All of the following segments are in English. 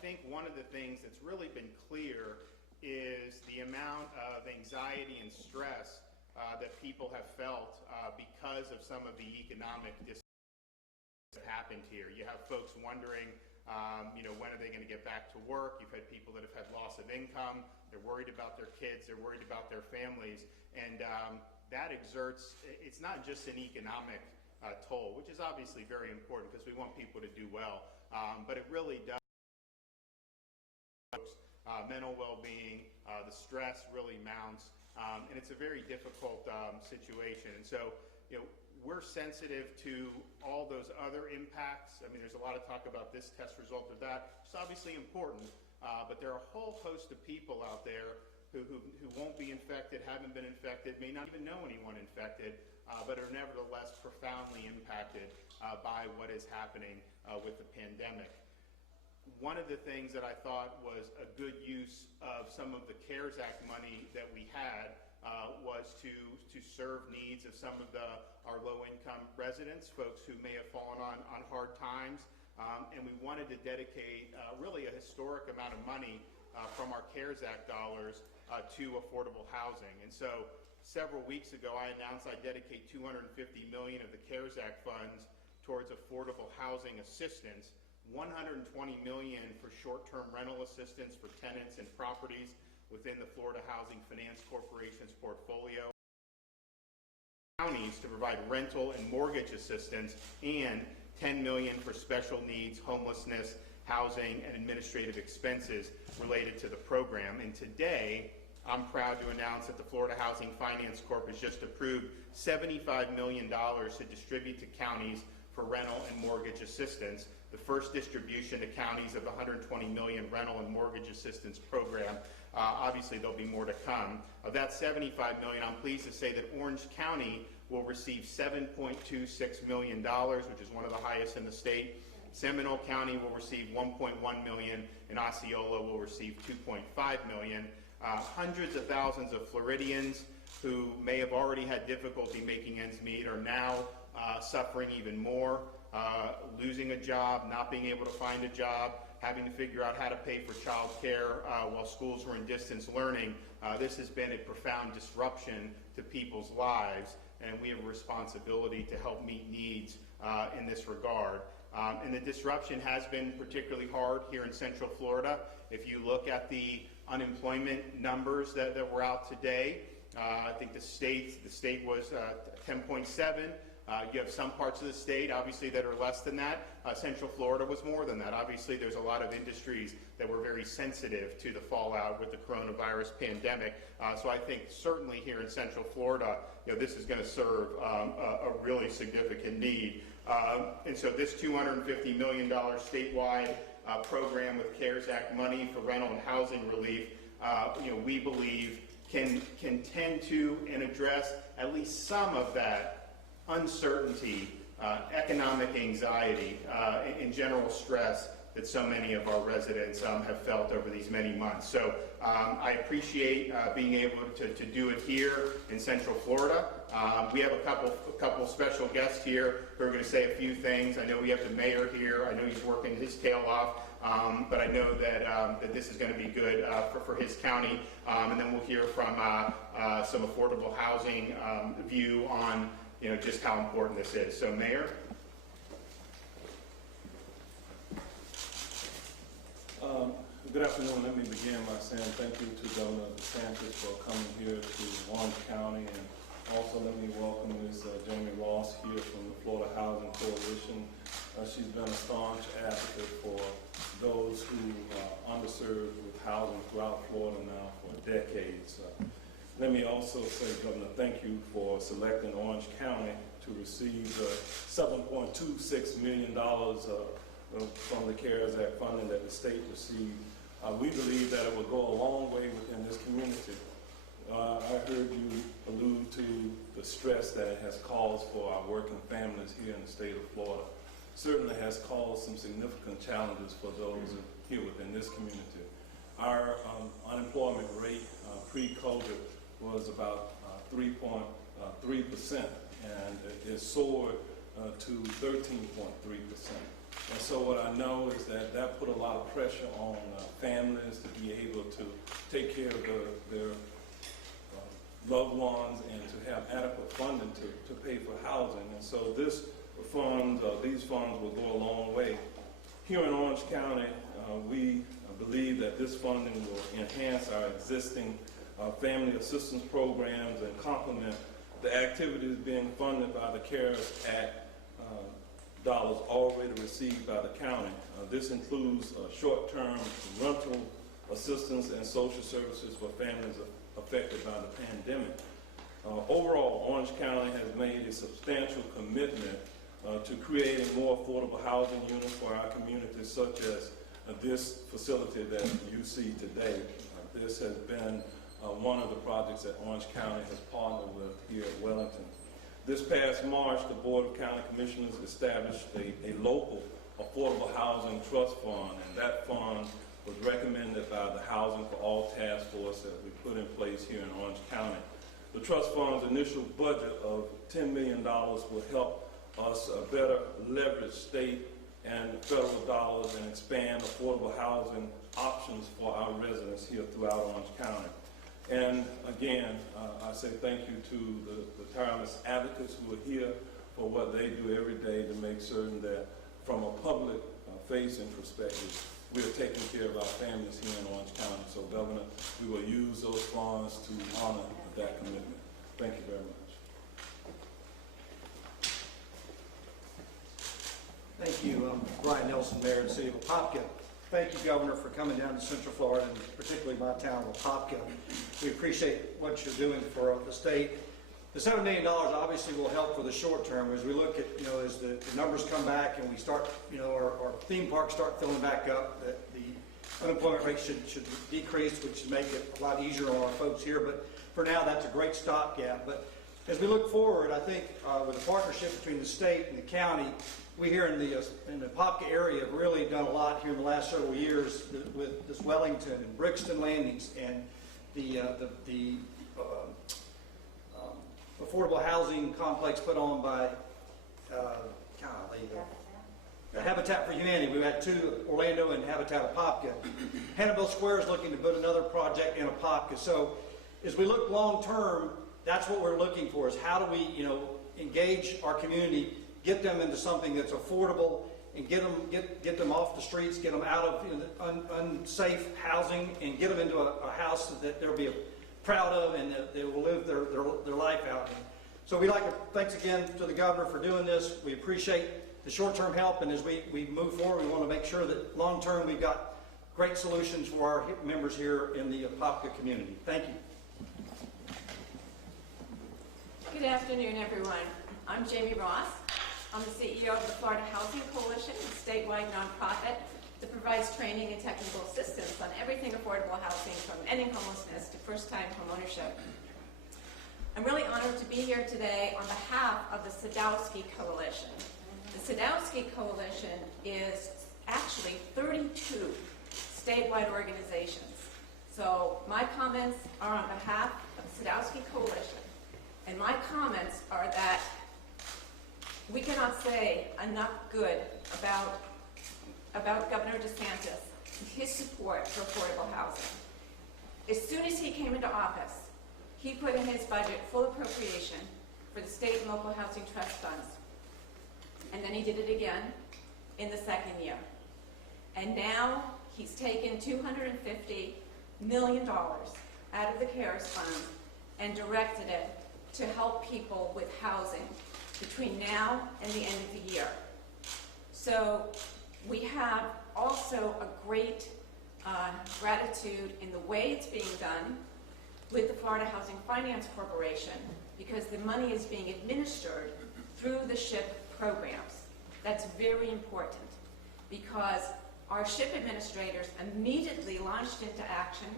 think one of the things that's really been clear is the amount of anxiety and stress that people have felt because of some of the economic that happened here. You have folks wondering, when are they going to get back to work? You've had people that have had loss of income. They're worried about their kids. They're worried about their families. And that exerts, it's not just an economic toll, which is obviously very important because we want people to do well, but it really does. Mental well-being, the stress really mounts, and it's a very difficult situation. And so, we're sensitive to all those other impacts. I mean, there's a lot of talk about this test result or that. It's obviously important, but there are a whole host of people out there who won't be infected, haven't been infected, may not even know anyone infected, but are nevertheless profoundly impacted by what is happening with the pandemic. One of the things that I thought was a good use of some of the CARES Act money that we had was to serve needs of some of our low-income residents, folks who may have fallen on hard times, and we wanted to dedicate really a historic amount of money from our CARES Act dollars to affordable housing. And so several weeks ago I announced I'd dedicate $250 million of the CARES Act funds towards affordable housing assistance, $120 million for short-term rental assistance for tenants and properties within the Florida Housing Finance Corporation's portfolio, counties to provide rental and mortgage assistance, and $10 million for special needs, homelessness, housing, and administrative expenses related to the program. And today, I'm proud to announce that the Florida Housing Finance Corp has just approved $75 million to distribute to counties for rental and mortgage assistance, the first distribution to counties of the $120 million rental and mortgage assistance program. Obviously, there'll be more to come. Of that $75 million, I'm pleased to say that Orange County will receive $7.26 million, which is one of the highest in the state. Seminole County will receive $1.1 million, and Osceola will receive $2.5 million. Hundreds of thousands of Floridians who may have already had difficulty making ends meet are now suffering even more, losing a job, not being able to find a job, having to figure out how to pay for child care while schools were in distance learning. This has been a profound disruption to people's lives, and we have a responsibility to help meet needs in this regard. And the disruption has been particularly hard here in Central Florida. If you look at the unemployment numbers that were out today, I think the state was 10.7. You have some parts of the state, obviously, that are less than that. Central Florida was more than that. Obviously, there's a lot of industries that were very sensitive to the fallout with the coronavirus pandemic. So I think certainly here in Central Florida, this is going to serve a really significant need. And so this $250 million statewide program with CARES Act money for rental and housing relief, we believe can tend to and address at least some of that uncertainty, economic anxiety, and general stress that so many of our residents have felt over these many months. So I appreciate being able to do it here in Central Florida. We have a couple special guests here who are going to say a few things. I know we have the mayor here. I know he's working his tail off, but I know that this is going to be good for his county. And then we'll hear from some affordable housing view on just how important this is. So, Mayor. Good afternoon. Let me begin by saying thank you to Governor DeSantis for coming here to Orange County, and also let me welcome Ms. Jamie Ross here from the Florida Housing Coalition. She's been a staunch advocate for those who are underserved with housing throughout Florida now for decades. Let me also say, Governor, thank you for selecting Orange County to receive $7.26 million from the CARES Act funding that the state received. We believe that it will go a long way within this community. I heard you allude to the stress that it has caused for our working families here in the state of Florida. Certainly has caused some significant challenges for those here within this community. Our unemployment rate pre-COVID was about 3.3%, and it soared to 13.3%. And so what I know is that that put a lot of pressure on families to be able to take care of their loved ones and to have adequate funding to pay for housing. And so these funds will go a long way. Here in Orange County, we believe that this funding will enhance our existing family assistance programs and complement the activities being funded by the CARES Act dollars already received by the county. This includes short-term rental assistance and social services for families affected by the pandemic. Overall, Orange County has made a substantial commitment to creating more affordable housing units for our communities, such as this facility that you see today. This has been one of the projects that Orange County has partnered with here at Wellington. This past March, the Board of County Commissioners established a local affordable housing trust fund, and that fund was recommended by the Housing for All Task Force that we put in place here in Orange County. The trust fund's initial budget of $10 million will help us better leverage state and federal dollars and expand affordable housing options for our residents here throughout Orange County. And again, I say thank you to the tireless advocates who are here for what they do every day to make certain that from a public facing perspective, we are taking care of our families here in Orange County. So Governor, we will use those funds to honor that commitment. Thank you very much. Thank you, Brian Nelson, Mayor of the City of Apopka. Thank you, Governor, for coming down to Central Florida, and particularly my town of Apopka. We appreciate what you're doing for the state. The $7 million obviously will help for the short term as we look at, as the numbers come back and we start, our theme parks start filling back up, that the unemployment rate should decrease, which should make it a lot easier on our folks here. But for now, that's a great stopgap. But as we look forward, I think with the partnership between the state and the county, we here in the Apopka area have really done a lot here in the last several years with this Wellington and Brixton landings and the affordable housing complex put on by the Habitat for Humanity. We've had two, Orlando and Habitat Apopka. Hannibal Square is looking to put another project in Apopka. So as we look long term, that's what we're looking for, is how do we engage our community, get them into something that's affordable, and get them off the streets, get them out of unsafe housing, and get them into a house that they'll be proud of and that they will live their life out in. So we'd like to thanks again to the governor for doing this. We appreciate the short-term help, and as we move forward, we want to make sure that long-term we've got great solutions for our members here in the Apopka community. Thank you. Good afternoon, everyone. I'm Jamie Ross. I'm the CEO of the Florida Housing Coalition, a statewide nonprofit that provides training and technical assistance on everything affordable housing, from ending homelessness to first-time homeownership. I'm really honored to be here today on behalf of the Sadowski Coalition. The Sadowski Coalition is actually 32 statewide organizations. So my comments are on behalf of the Sadowski Coalition. And my comments are that we cannot say enough good about Governor DeSantis and his support for affordable housing. As soon as he came into office, he put in his budget full appropriation for the state and local housing trust funds. And then he did it again in the second year. And now he's taken $250 million out of the CARES funds and directed it to help people with housing between now and the end of the year. So we have also a great gratitude in the way it's being done with the Florida Housing Finance Corporation, because the money is being administered through the SHIP programs. That's very important, because our SHIP administrators immediately launched into action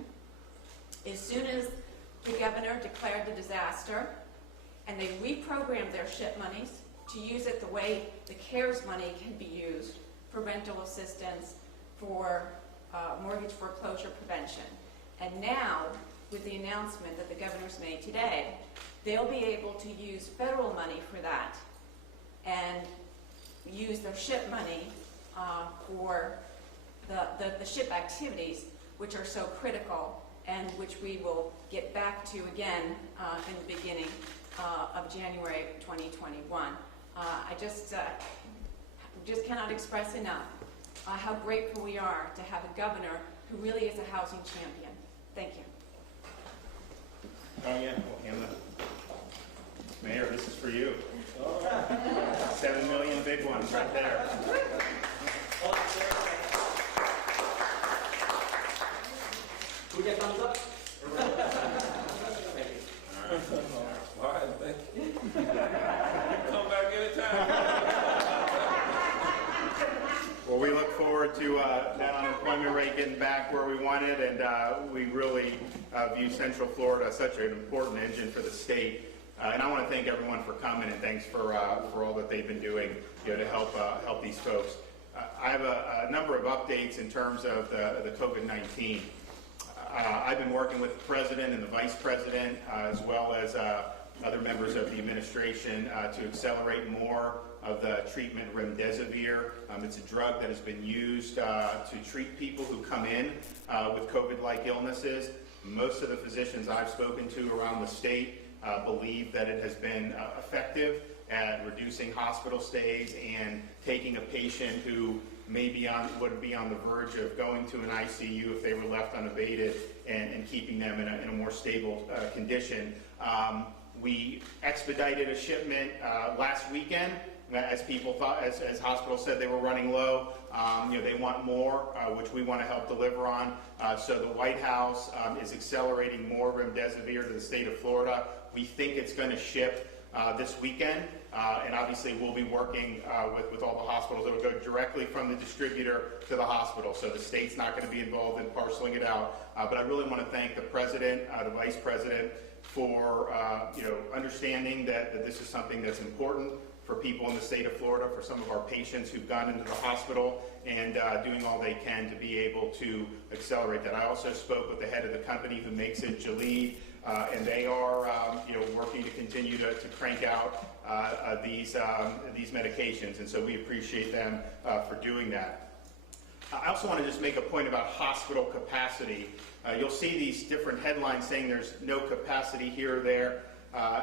as soon as the governor declared the disaster, and they reprogrammed their SHIP monies to use it the way the CARES money can be used for rental assistance, for mortgage foreclosure prevention. And now, with the announcement that the governor's made today, they'll be able to use federal money for that and use their SHIP money for the SHIP activities, which are so critical and which we will get back to again in the beginning of January 2021. I just cannot express enough how grateful we are to have a governor who really is a housing champion. Thank you. Oh, yeah, we'll hand the Mayor, this is for you. 7 million big ones right there. Can we get thumbs up? All right, thank you. Come back anytime. Well, we look forward to that unemployment rate getting back where we want it, and we really view Central Florida as such an important engine for the state. And I want to thank everyone for coming, and thanks for all that they've been doing, to help these folks. I have a number of updates in terms of the COVID-19. I've been working with the President and the Vice President, as well as other members of the administration, to accelerate more of the treatment remdesivir. It's a drug that has been used to treat people who come in with COVID-like illnesses. Most of the physicians I've spoken to around the state believe that it has been effective at reducing hospital stays and taking a patient who would be on the verge of going to an ICU if they were left unabated, and keeping them in a more stable condition. We expedited a shipment last weekend, as people thought, as hospitals said they were running low. They want more, which we want to help deliver on. So the White House is accelerating more remdesivir to the state of Florida. We think it's going to ship this weekend, and obviously we'll be working with all the hospitals. It will go directly from the distributor to the hospital, so the state's not going to be involved in parceling it out. But I really want to thank the President, the Vice President, for understanding that this is something that's important for people in the state of Florida, for some of our patients who've gone into the hospital, and doing all they can to be able to accelerate that. I also spoke with the head of the company who makes it, Jalid, and they are working to continue to crank out these medications, and so we appreciate them for doing that. I also want to just make a point about hospital capacity. You'll see these different headlines saying there's no capacity here or there.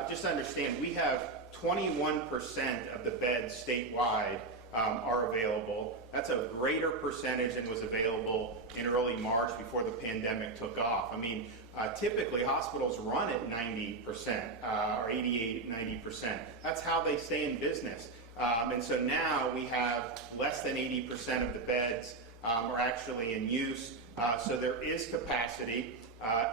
Just understand, we have 21% of the beds statewide are available. That's a greater percentage than was available in early March before the pandemic took off. I mean, typically hospitals run at 90% or 88, 90%. That's how they stay in business. And so now we have less than 80% of the beds are actually in use. So there is capacity.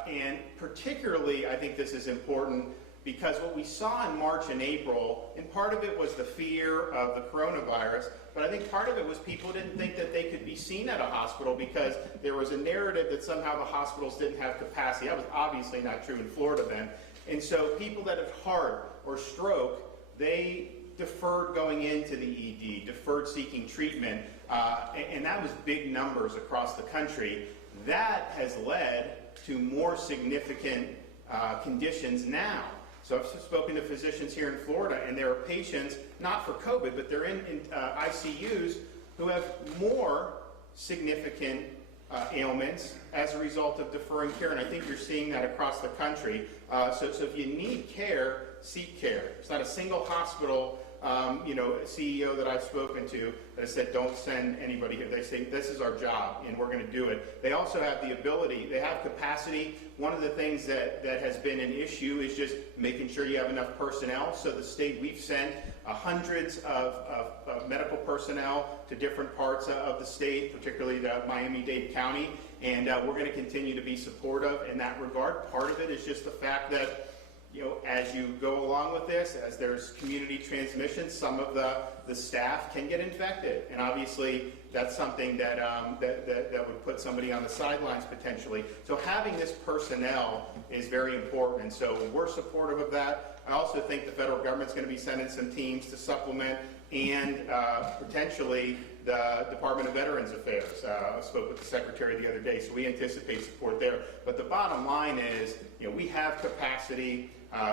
And particularly, I think this is important, because what we saw in March and April, and part of it was the fear of the coronavirus, but I think part of it was people didn't think that they could be seen at a hospital because there was a narrative that somehow the hospitals didn't have capacity. That was obviously not true in Florida then. And so people that had heart or stroke, they deferred going into the ED, deferred seeking treatment, and that was big numbers across the country. That has led to more significant conditions now. So I've spoken to physicians here in Florida, and there are patients, not for COVID, but they're in ICUs who have more significant ailments as a result of deferring care, and I think you're seeing that across the country. So if you need care, seek care. It's not a single hospital CEO that I've spoken to that has said, don't send anybody here. They say, this is our job, and we're going to do it. They also have the ability, they have capacity. One of the things that has been an issue is just making sure you have enough personnel. So the state, we've sent hundreds of medical personnel to different parts of the state, particularly the Miami-Dade County, and we're going to continue to be supportive in that regard. Part of it is just the fact that as you go along with this, as there's community transmission, some of the staff can get infected, and obviously that's something that would put somebody on the sidelines potentially. So having this personnel is very important, and so we're supportive of that. I also think the federal government's going to be sending some teams to supplement, and potentially the Department of Veterans Affairs. I spoke with the Secretary the other day, so we anticipate support there. But the bottom line is, we have capacity.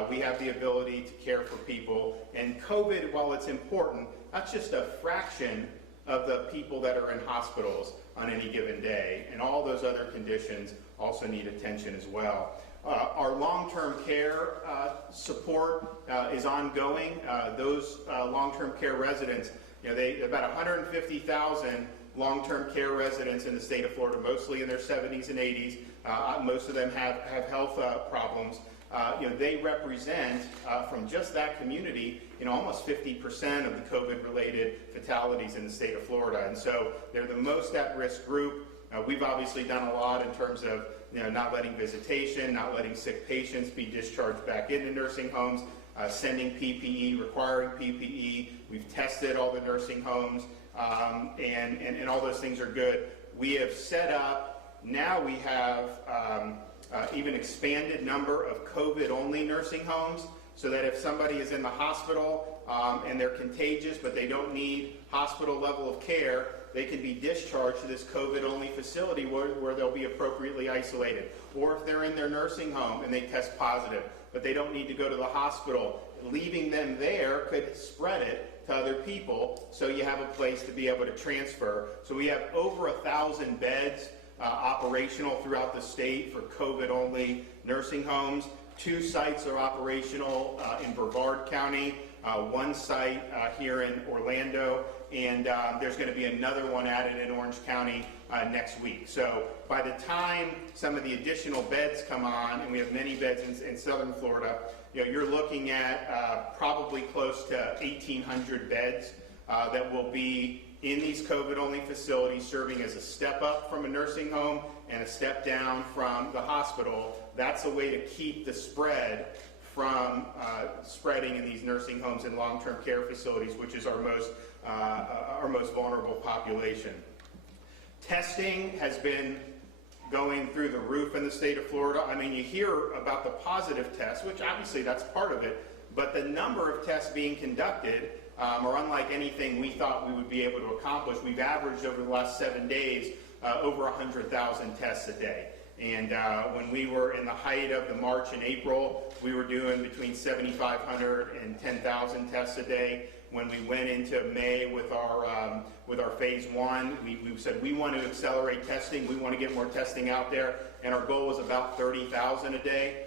We have the ability to care for people, and COVID, while it's important, that's just a fraction of the people that are in hospitals on any given day. And all those other conditions also need attention as well. Our long-term care support is ongoing. Those long-term care residents, about 150,000 long-term care residents in the state of Florida, mostly in their 70s and 80s. Most of them have health problems. They represent, from just that community, almost 50% of the COVID-related fatalities in the state of Florida. And so they're the most at-risk group. We've obviously done a lot in terms of not letting visitation, not letting sick patients be discharged back into nursing homes, sending PPE, requiring PPE. We've tested all the nursing homes, and all those things are good. We have set up, now we have even expanded number of COVID-only nursing homes, so that if somebody is in the hospital and they're contagious but they don't need hospital level of care, they can be discharged to this COVID-only facility where they'll be appropriately isolated. Or if they're in their nursing home and they test positive, but they don't need to go to the hospital, leaving them there could spread it to other people, so you have a place to be able to transfer. So we have over 1,000 beds operational throughout the state for COVID-only nursing homes. 2 sites are operational in Brevard County, 1 site here in Orlando, and there's going to be another one added in Orange County next week. So by the time some of the additional beds come on, and we have many beds in southern Florida, you're looking at probably close to 1,800 beds that will be in these COVID-only facilities, serving as a step up from a nursing home and a step down from the hospital. That's a way to keep the spread from spreading in these nursing homes and long-term care facilities, which is our most vulnerable population. Testing has been going through the roof in the state of Florida. I mean, you hear about the positive tests, which obviously that's part of it, but the number of tests being conducted are unlike anything we thought we would be able to accomplish. We've averaged over the last 7 days over 100,000 tests a day. And when we were in the height of the March and April, we were doing between 7,500 and 10,000 tests a day. When we went into May with our phase 1, we said we want to accelerate testing. We want to get more testing out there, and our goal was about 30,000 a day.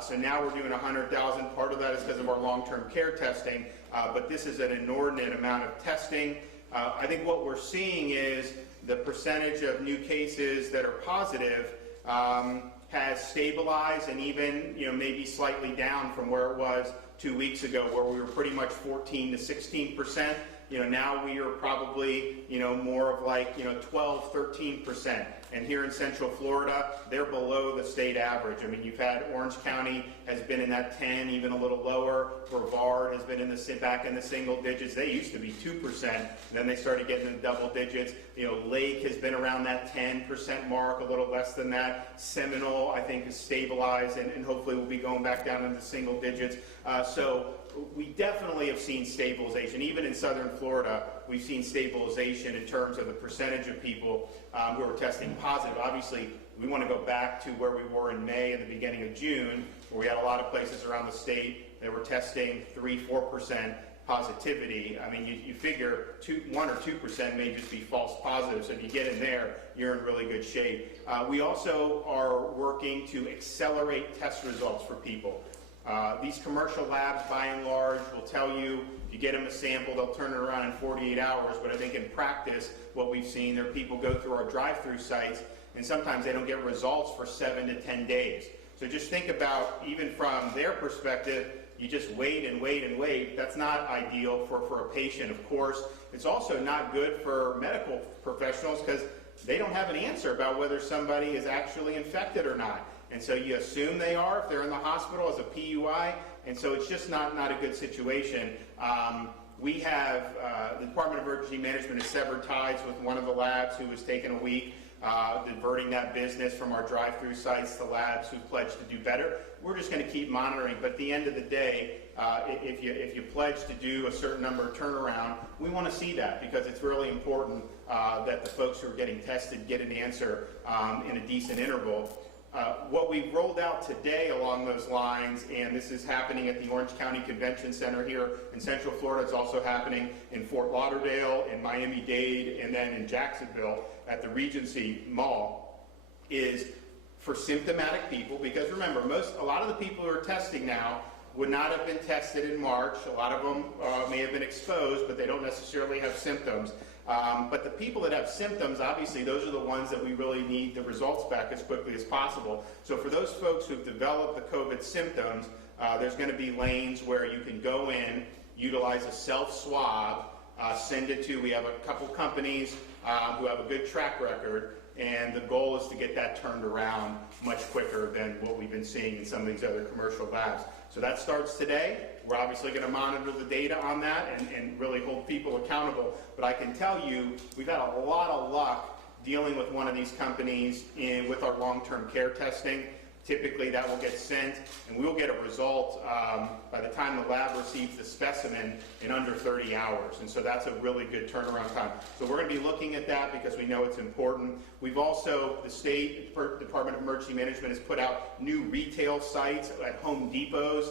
So now we're doing 100,000. Part of that is because of our long-term care testing, but this is an inordinate amount of testing. I think what we're seeing is the percentage of new cases that are positive has stabilized, and even maybe slightly down from where it was 2 weeks ago, where we were pretty much 14 to 16%. Now we are probably more of like 12, 13%. And here in Central Florida, they're below the state average. I mean, you've had Orange County has been in that 10, even a little lower. Brevard has been back in the single digits. They used to be 2%. Then they started getting in double digits. Lake has been around that 10% mark, a little less than that. Seminole, I think, is stabilized, and hopefully will be going back down into single digits. So we definitely have seen stabilization. Even in southern Florida, we've seen stabilization in terms of the percentage of people who are testing positive. Obviously, we want to go back to where we were in May and the beginning of June, where we had a lot of places around the state that were testing 3-4% positivity. I mean, you figure 1 or 2% may just be false positives. So if you get in there, you're in really good shape. We also are working to accelerate test results for people. These commercial labs, by and large, will tell you, if you get them a sample, they'll turn it around in 48 hours. But I think in practice, what we've seen, there are people go through our drive-through sites, and sometimes they don't get results for 7 to 10 days. So just think about, even from their perspective, you just wait and wait and wait. That's not ideal for a patient, of course. It's also not good for medical professionals because they don't have an answer about whether somebody is actually infected or not. And so you assume they are if they're in the hospital as a PUI, and so it's just not a good situation. We have, the Department of Emergency Management has severed ties with one of the labs who was taking a week, diverting that business from our drive-through sites to labs who pledged to do better. We're just going to keep monitoring, but at the end of the day, if you pledge to do a certain number of turnaround, we want to see that, because it's really important that the folks who are getting tested get an answer in a decent interval. What we've rolled out today along those lines, and this is happening at the Orange County Convention Center here in Central Florida. It's also happening in Fort Lauderdale, in Miami-Dade, and then in Jacksonville at the Regency Mall, is for symptomatic people, because remember, a lot of the people who are testing now would not have been tested in March. A lot of them may have been exposed, but they don't necessarily have symptoms. But the people that have symptoms, obviously, those are the ones that we really need the results back as quickly as possible. So for those folks who've developed the COVID symptoms, there's going to be lanes where you can go in, utilize a self-swab, send it to, we have a couple companies who have a good track record, and the goal is to get that turned around much quicker than what we've been seeing in some of these other commercial labs. So that starts today. We're obviously going to monitor the data on that and really hold people accountable. But I can tell you, we've had a lot of luck dealing with one of these companies with our long-term care testing. Typically that will get sent, and we'll get a result by the time the lab receives the specimen in under 30 hours. And so that's a really good turnaround time. So we're going to be looking at that because we know it's important. We've also, the State Department of Emergency Management has put out new retail sites at Home Depots.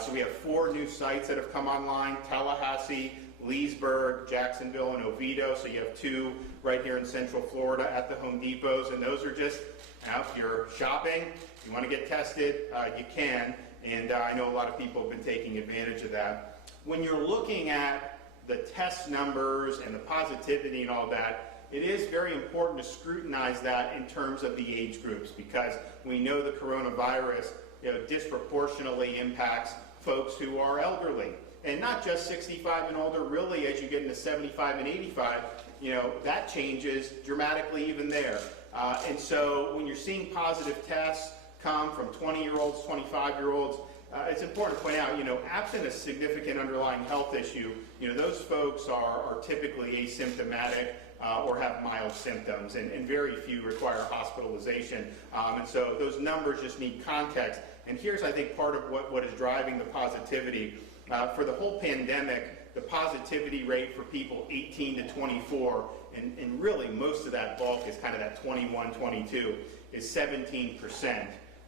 So we have 4 new sites that have come online: Tallahassee, Leesburg, Jacksonville, and Oviedo. So you have 2 right here in Central Florida at the Home Depots, and those are just, if you're shopping, if you want to get tested, you can, and I know a lot of people have been taking advantage of that. When you're looking at the test numbers and the positivity and all that, it is very important to scrutinize that in terms of the age groups, because we know the coronavirus disproportionately impacts folks who are elderly. And not just 65 and older, really, as you get into 75 and 85, that changes dramatically even there. And so when you're seeing positive tests come from 20-year-olds, 25-year-olds, it's important to point out, absent a significant underlying health issue, those folks are typically asymptomatic or have mild symptoms, and very few require hospitalization. And so those numbers just need context. And here's, I think, part of what is driving the positivity. For the whole pandemic, the positivity rate for people 18 to 24, and really most of that bulk is kind of that 21, 22, is 17%.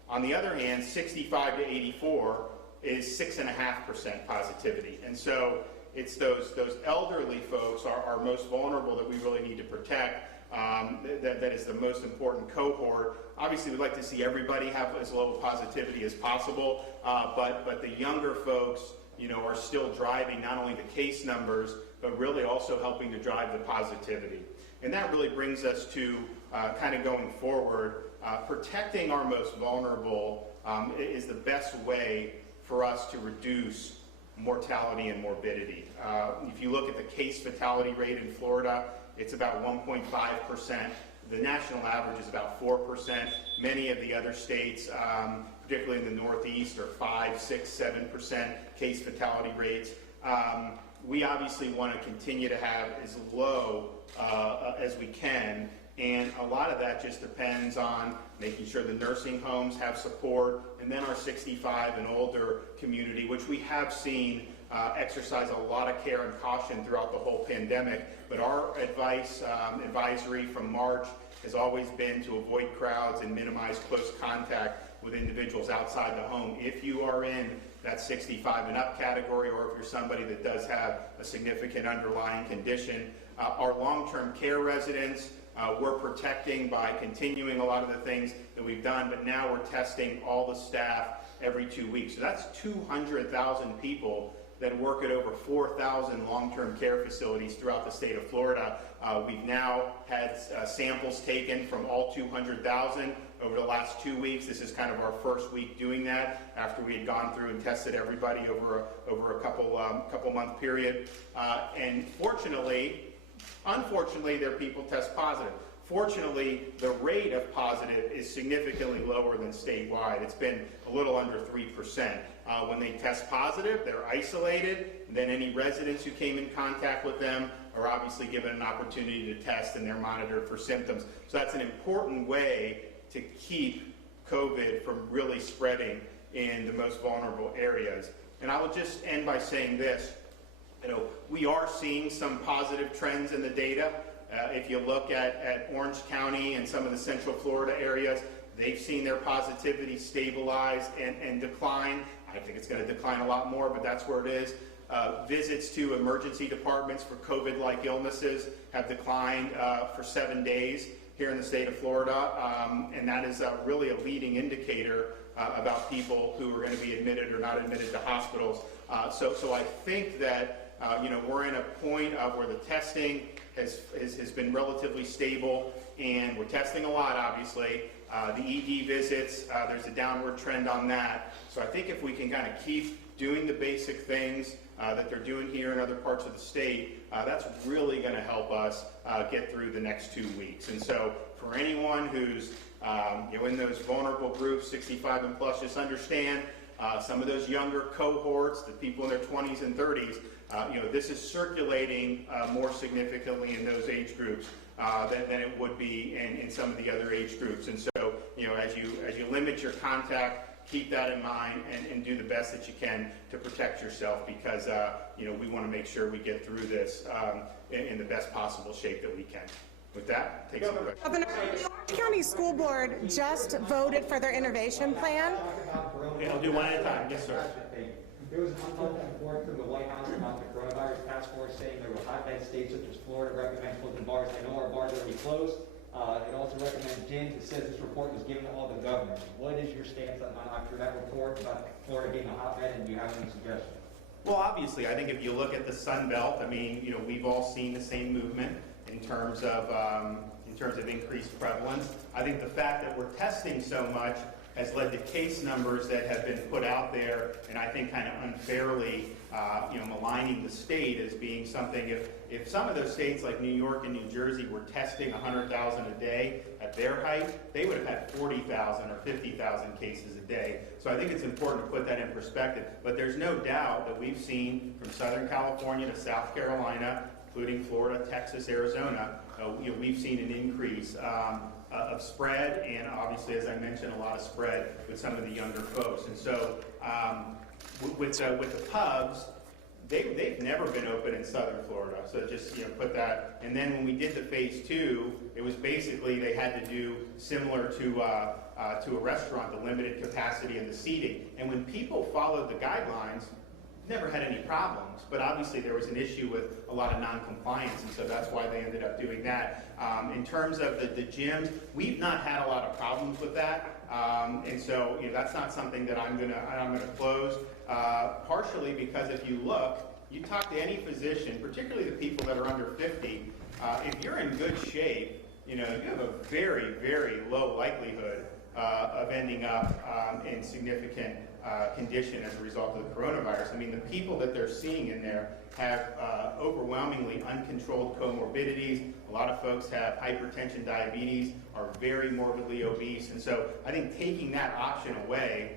On the other hand, 65 to 84 is 6.5% positivity. And so it's those elderly folks are most vulnerable that we really need to protect. That is the most important cohort. Obviously, we'd like to see everybody have as low positivity as possible, but the younger folks, are still driving not only the case numbers, but really also helping to drive the positivity. And that really brings us to kind of going forward. Protecting our most vulnerable is the best way for us to reduce mortality and morbidity. If you look at the case fatality rate in Florida, it's about 1.5%. The national average is about 4%. Many of the other states, particularly in the Northeast, are 5, 6, 7% case fatality rates. We obviously want to continue to have as low as we can, and a lot of that just depends on making sure the nursing homes have support, and then our 65 and older community, which we have seen exercise a lot of care and caution throughout the whole pandemic. But our advisory from March has always been to avoid crowds and minimize close contact with individuals outside the home. If you are in that 65 and up category, or if you're somebody that does have a significant underlying condition, our long-term care residents, we're protecting by continuing a lot of the things that we've done, but now we're testing all the staff every 2 weeks. So that's 200,000 people that work at over 4,000 long-term care facilities throughout the state of Florida. We've now had samples taken from all 200,000 over the last 2 weeks. This is kind of our first week doing that after we had gone through and tested everybody over a couple month period. And unfortunately, their people test positive. Fortunately, the rate of positive is significantly lower than statewide. It's been a little under 3%. When they test positive, they're isolated, and then any residents who came in contact with them are obviously given an opportunity to test, and they're monitored for symptoms. So that's an important way to keep COVID from really spreading in the most vulnerable areas. And I will just end by saying this. We are seeing some positive trends in the data. If you look at Orange County and some of the Central Florida areas, they've seen their positivity stabilize and decline. I think it's going to decline a lot more, but that's where it is. Visits to emergency departments for COVID-like illnesses have declined for 7 days here in the state of Florida, and that is really a leading indicator about people who are going to be admitted or not admitted to hospitals. So I think that we're in a point of where the testing has been relatively stable, and we're testing a lot, obviously. The ED visits, there's a downward trend on that. So I think if we can kind of keep doing the basic things that they're doing here in other parts of the state, that's really going to help us get through the next 2 weeks. And so for anyone who's in those vulnerable groups, 65 and plus, just understand some of those younger cohorts, the people in their 20s and 30s, this is circulating more significantly in those age groups than it would be in some of the other age groups. And so, as you limit your contact, keep that in mind and do the best that you can to protect yourself, because we want to make sure we get through this in the best possible shape that we can. With that, take some questions. Governor, the Orange County School Board just voted for their innovation plan. Okay, I'll do one at a time. Yes, sir. There was an upheld report from the White House about the coronavirus task force saying there were hotbed states such as Florida recommend closing bars. I know our bars are already closed. It also recommends gyms. It says this report was given to all the governors. What is your stance on after that report about Florida being a hotbed, and do you have any suggestions? Well, obviously, I think if you look at the Sun Belt, we've all seen the same movement in terms of increased prevalence. I think the fact that we're testing so much has led to case numbers that have been put out there, and I think kind of unfairly, maligning the state as being something. If some of those states like New York and New Jersey were testing 100,000 a day at their height, they would have had 40,000 or 50,000 cases a day. So I think it's important to put that in perspective. But there's no doubt that we've seen from Southern California to South Carolina, including Florida, Texas, Arizona, we've seen an increase of spread, and obviously, as I mentioned, a lot of spread with some of the younger folks. And so with the pubs, they've never been open in Southern Florida. So just put that. And then when we did the phase 2, it was basically they had to do similar to a restaurant, the limited capacity and the seating. And when people followed the guidelines, never had any problems, but obviously there was an issue with a lot of non-compliance, and so that's why they ended up doing that. In terms of the gyms, we've not had a lot of problems with that, and so that's not something that I'm gonna close. Partially because if you look, you talk to any physician, particularly the people that are under 50, if you're in good shape, you have a very, very low likelihood of ending up in significant condition as a result of the coronavirus. I mean, the people that they're seeing in there have overwhelmingly uncontrolled comorbidities. A lot of folks have hypertension, diabetes, are very morbidly obese. And so I think taking that option away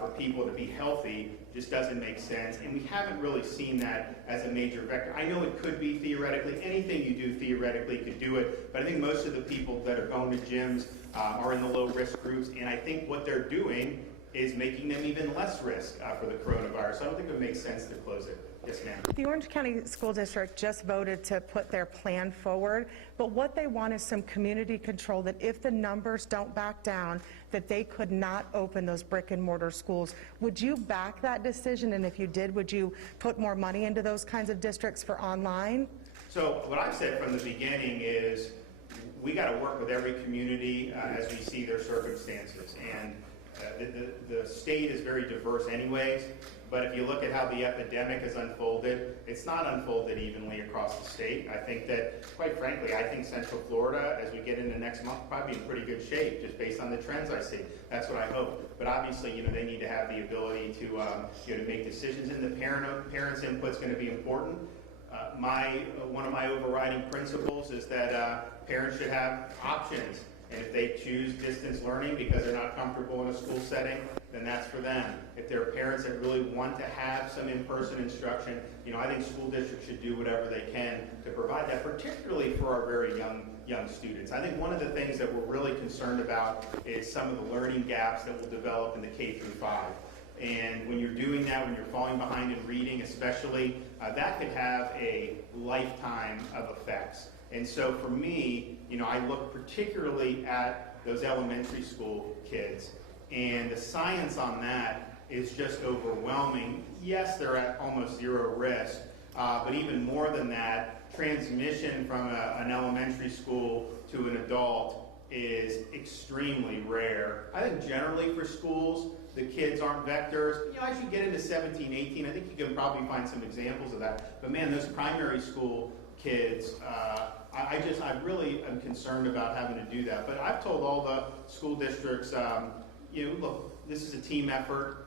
for people to be healthy just doesn't make sense. And we haven't really seen that as a major vector. I know it could be theoretically. Anything you do theoretically could do it. But I think most of the people that are going to gyms are in the low-risk groups. And I think what they're doing is making them even less risk for the coronavirus. So I don't think it makes sense to close it. Yes, ma'am. The Orange County School District just voted to put their plan forward, but what they want is some community control, that if the numbers don't back down, that they could not open those brick and mortar schools. Would you back that decision? And if you did, would you put more money into those kinds of districts for online? So what I've said from the beginning is we got to work with every community as we see their circumstances. And the state is very diverse anyways, but if you look at how the epidemic has unfolded, it's not unfolded evenly across the state. I think that, quite frankly, I think Central Florida, as we get into next month, probably in pretty good shape, just based on the trends I see. That's what I hope. But obviously, they need to have the ability to make decisions, and the parents' input is going to be important. One of my overriding principles is that parents should have options. And if they choose distance learning because they're not comfortable in a school setting, then that's for them. If there are parents that really want to have some in-person instruction, I think school districts should do whatever they can to provide that, particularly for our very young students. I think one of the things that we're really concerned about is some of the learning gaps that will develop in the K through 5. And when you're doing that, when you're falling behind in reading especially, that could have a lifetime of effects. And so for me, I look particularly at those elementary school kids, and the science on that is just overwhelming. Yes, they're at almost zero risk, but even more than that, transmission from an elementary school to an adult is extremely rare. I think generally for schools, the kids aren't vectors. As you get into 17, 18, I think you can probably find some examples of that. But man, those primary school kids, I really am concerned about having to do that. But I've told all the school districts, look, this is a team effort.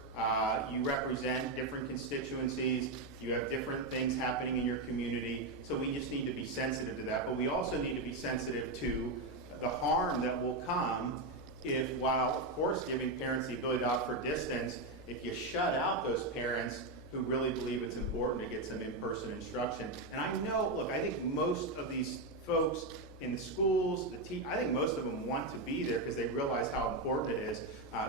You represent different constituencies. You have different things happening in your community. So we just need to be sensitive to that. But we also need to be sensitive to the harm that will come if, while of course giving parents the ability to opt for distance, if you shut out those parents who really believe it's important to get some in-person instruction. And I know, look, I think most of these folks in the schools, I think most of them want to be there because they realize how important it is.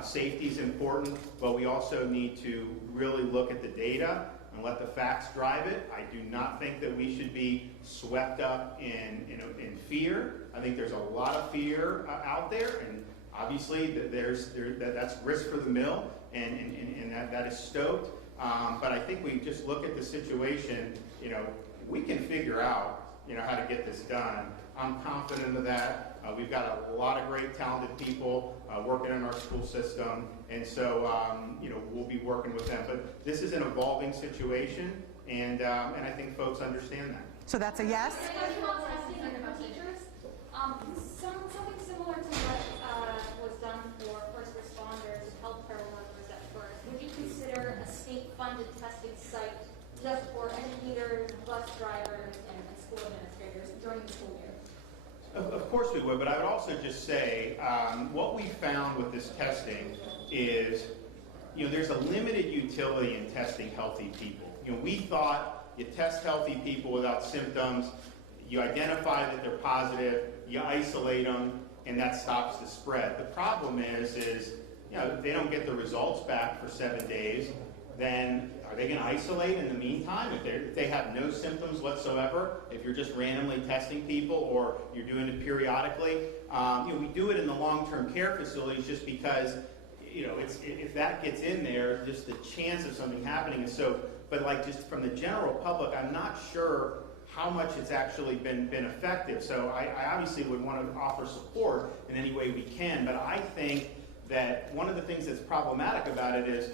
Safety is important, but we also need to really look at the data and let the facts drive it. I do not think that we should be swept up in fear. I think there's a lot of fear out there, and obviously that's risk for the mill, and that is stoked. But I think we just look at the situation. We can figure out how to get this done. I'm confident of that. We've got a lot of great talented people working in our school system, and so we'll be working with them. But this is an evolving situation, and I think folks understand that. So that's a yes? Something similar to what was done for first responders, healthcare workers at first. Would you consider a state-funded testing site just for educators, bus drivers, and school administrators during the school year? Of course we would, but I would also just say what we found with this testing is, there's a limited utility in testing healthy people. We thought you test healthy people without symptoms, you identify that they're positive, you isolate them, and that stops the spread. The problem is they don't get the results back for 7 days. Then are they going to isolate in the meantime if they have no symptoms whatsoever? If you're just randomly testing people or you're doing it periodically, we do it in the long-term care facilities just because if that gets in there, just the chance of something happening is so. But like just from the general public, I'm not sure how much it's actually been effective. So I obviously would want to offer support in any way we can. But I think that one of the things that's problematic about it is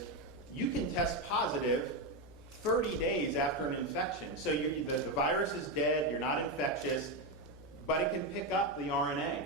you can test positive 30 days after an infection. So the virus is dead, you're not infectious, but it can pick up the RNA.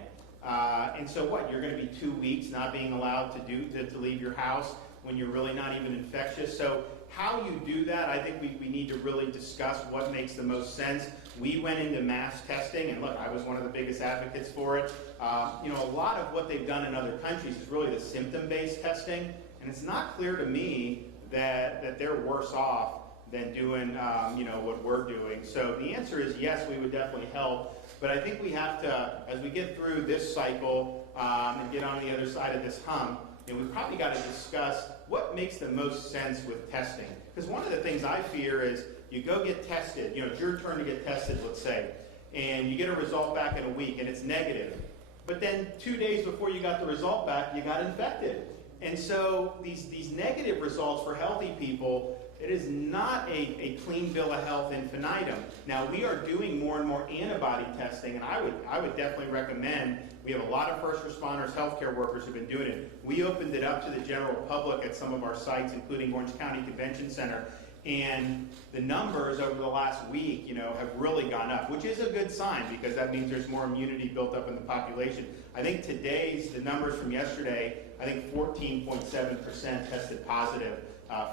And so what? You're going to be 2 weeks not being allowed to leave your house when you're really not even infectious. So how you do that, I think we need to really discuss what makes the most sense. We went into mass testing, and look, I was one of the biggest advocates for it. A lot of what they've done in other countries is really the symptom-based testing. And it's not clear to me that they're worse off than doing what we're doing. So the answer is yes, we would definitely help. But I think we have to, as we get through this cycle and get on the other side of this hump, we've probably got to discuss what makes the most sense with testing. Because one of the things I fear is you go get tested, it's your turn to get tested, let's say, and you get a result back in a week and it's negative. But then 2 days before you got the result back, you got infected. And so these negative results for healthy people, it is not a clean bill of health infinitum. Now, we are doing more and more antibody testing, and I would definitely recommend, we have a lot of first responders, healthcare workers who've been doing it. We opened it up to the general public at some of our sites, including Orange County Convention Center, and the numbers over the last week, have really gone up, which is a good sign because that means there's more immunity built up in the population. I think the numbers from yesterday, I think 14.7% tested positive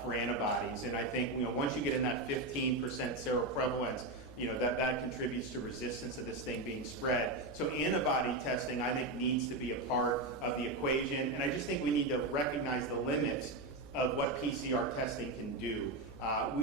for antibodies. And I think, once you get in that 15% seroprevalence, that contributes to resistance of this thing being spread. So antibody testing, I think, needs to be a part of the equation. And I just think we need to recognize the limits of what PCR testing can do.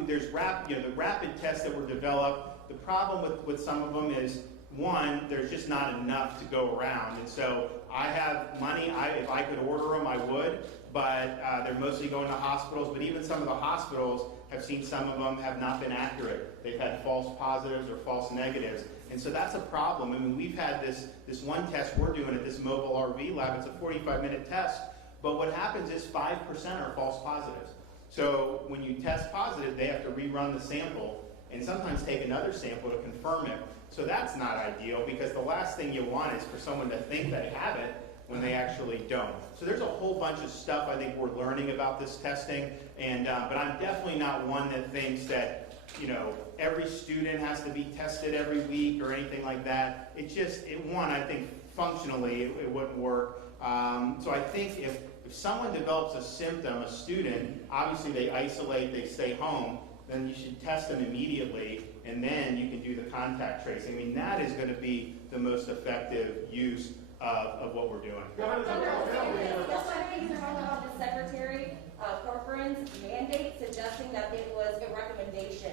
There's the rapid tests that were developed. The problem with some of them is, one, there's just not enough to go around. And so I have money. If I could order them, I would. But they're mostly going to hospitals. But even some of the hospitals have seen some of them have not been accurate. They've had false positives or false negatives. And so that's a problem. I mean, we've had this one test we're doing at this mobile RV lab. It's a 45-minute test, but what happens is 5% are false positives. So when you test positive, they have to rerun the sample and sometimes take another sample to confirm it. So that's not ideal, because the last thing you want is for someone to think they have it when they actually don't. So there's a whole bunch of stuff I think we're learning about this testing, and but I'm definitely not one that thinks that, you know, every student has to be tested every week or anything like that. It just, I think functionally it wouldn't work. So I think if someone develops a symptom, a student, obviously they isolate, they stay home, then you should test them immediately, and then you can do the contact tracing. I mean, that is going to be the most effective use of what we're doing. That's why you talked about the Secretary Corcoran's mandate suggesting that it was a recommendation.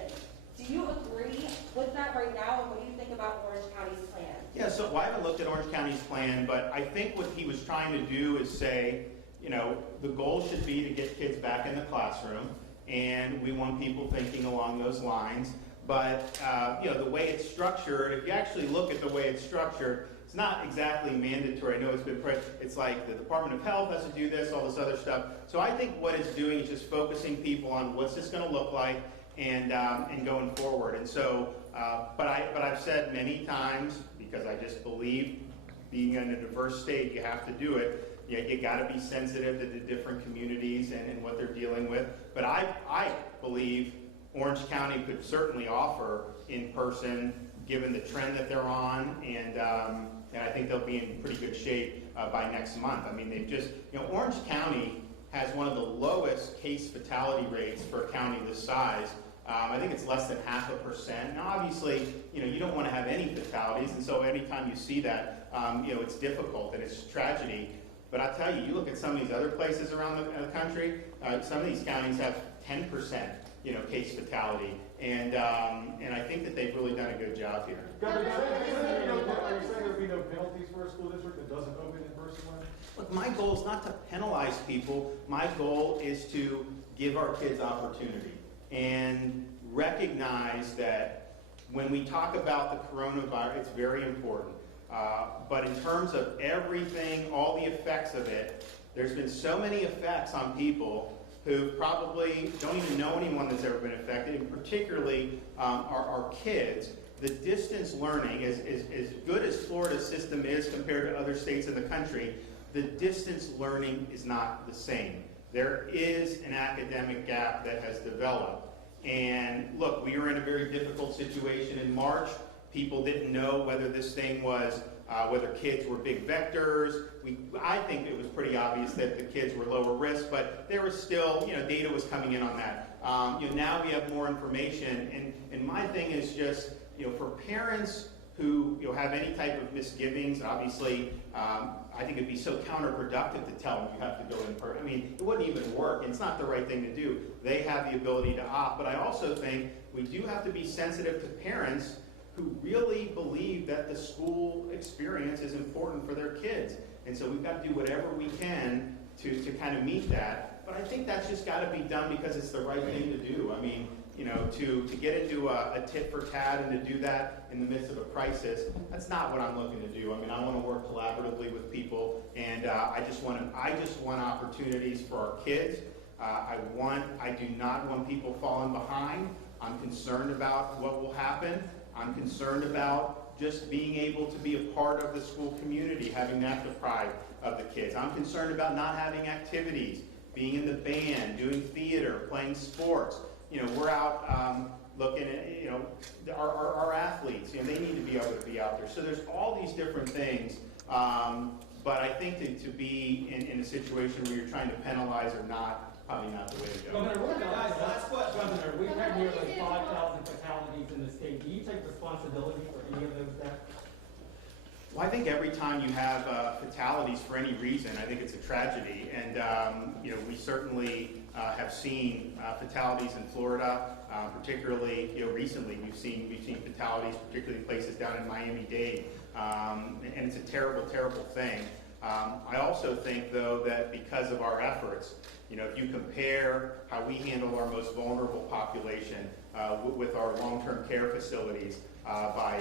Do you agree with that right now, and what do you think about Orange County's plan? Yeah, so I haven't looked at Orange County's plan, but I think what he was trying to do is say, you know, the goal should be to get kids back in the classroom, and we want people thinking along those lines. But, you know, the way it's structured, if you actually look at the way it's structured, it's not exactly mandatory. I know it's been, it's like the Department of Health has to do this, all this other stuff. So I think what it's doing is just focusing people on what's this going to look like and going forward. And so, but I've said many times, because I just believe being in a diverse state, you have to do it. You got to be sensitive to the different communities and what they're dealing with. But I believe Orange County could certainly offer in person, given the trend that they're on, and I think they'll be in pretty good shape by next month. I mean, they've just, you know, Orange County has one of the lowest case fatality rates for a county this size. I think it's less than 0.5%. Now, obviously, you know, you don't want to have any fatalities, and so anytime you see that, you know, it's difficult and it's tragedy. But I'll tell you, you look at some of these other places around the country, some of these counties have 10%, you know, case fatality, and I think that they've really done a good job here. Governor, are you saying there'll be no penalties for a school district that doesn't open in person? Look, my goal is not to penalize people. My goal is to give our kids opportunity and recognize that when we talk about the coronavirus, it's very important. But in terms of everything, all the effects of it, there's been so many effects on people who probably don't even know anyone that's ever been affected, and particularly our kids. The distance learning, as good as Florida's system is compared to other states in the country, the distance learning is not the same. There is an academic gap that has developed. And look, we were in a very difficult situation in March. People didn't know whether this thing was, whether kids were big vectors. I think it was pretty obvious that the kids were lower risk, but there was still, you know, data was coming in on that. You know, now we have more information, and my thing is just, you know, for parents who, you know, have any type of misgivings, obviously, I think it'd be so counterproductive to tell them you have to go in person. I mean, it wouldn't even work. It's not the right thing to do. They have the ability to opt, but I also think we do have to be sensitive to parents who really believe that the school experience is important for their kids. And so we've got to do whatever we can to kind of meet that. But I think that's just got to be done because it's the right thing to do. I mean, you know, to get into a tit for tat and to do that in the midst of a crisis, that's not what I'm looking to do. I mean, I want to work collaboratively with people, and I just want opportunities for our kids. I do not want people falling behind. I'm concerned about what will happen. I'm concerned about just being able to be a part of the school community, having that deprived of the kids. I'm concerned about not having activities, being in the band, doing theater, playing sports. You know, we're out looking at, you know, our athletes, you know, they need to be able to be out there. So there's all these different things. But I think that to be in a situation where you're trying to penalize or not, probably not the way to go. Last question. Governor, we've had nearly 5,000 fatalities in the state. Do you take responsibility for any of those deaths? Well, I think every time you have fatalities for any reason, I think it's a tragedy. And, you know, we certainly have seen fatalities in Florida, particularly, you know, recently we've seen fatalities, particularly places down in Miami-Dade. And it's a terrible, terrible thing. I also think, though, that because of our efforts, you know, if you compare how we handle our most vulnerable population with our long-term care facilities by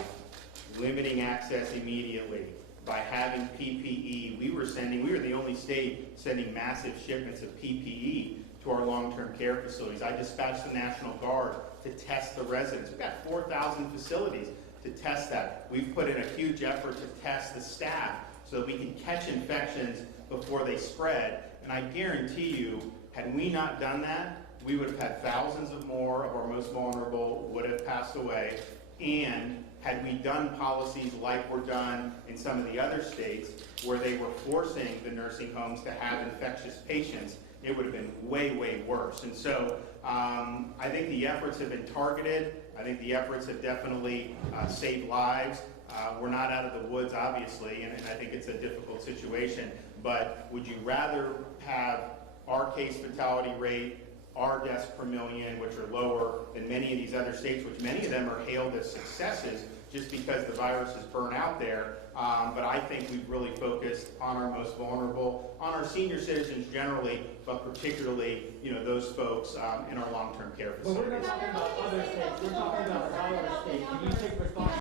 limiting access immediately, by having PPE. We were the only state sending massive shipments of PPE to our long-term care facilities. I dispatched the National Guard to test the residents. We've got 4,000 facilities to test that. We've put in a huge effort to test the staff so that we can catch infections before they spread. And I guarantee you, had we not done that, we would have had thousands of more of our most vulnerable would have passed away. And had we done policies like were done in some of the other states where they were forcing the nursing homes to have infectious patients, it would have been way, way worse. And so I think the efforts have been targeted. I think the efforts have definitely saved lives. We're not out of the woods, obviously, and I think it's a difficult situation. But would you rather have our case fatality rate, our deaths per million, which are lower than many of these other states, which many of them are hailed as successes just because the virus is burnt out there? But I think we've really focused on our most vulnerable, on our senior citizens generally, but particularly, those folks in our long-term care But we're facilities. not talking about other states, we're talking about our state. Can you take responsibility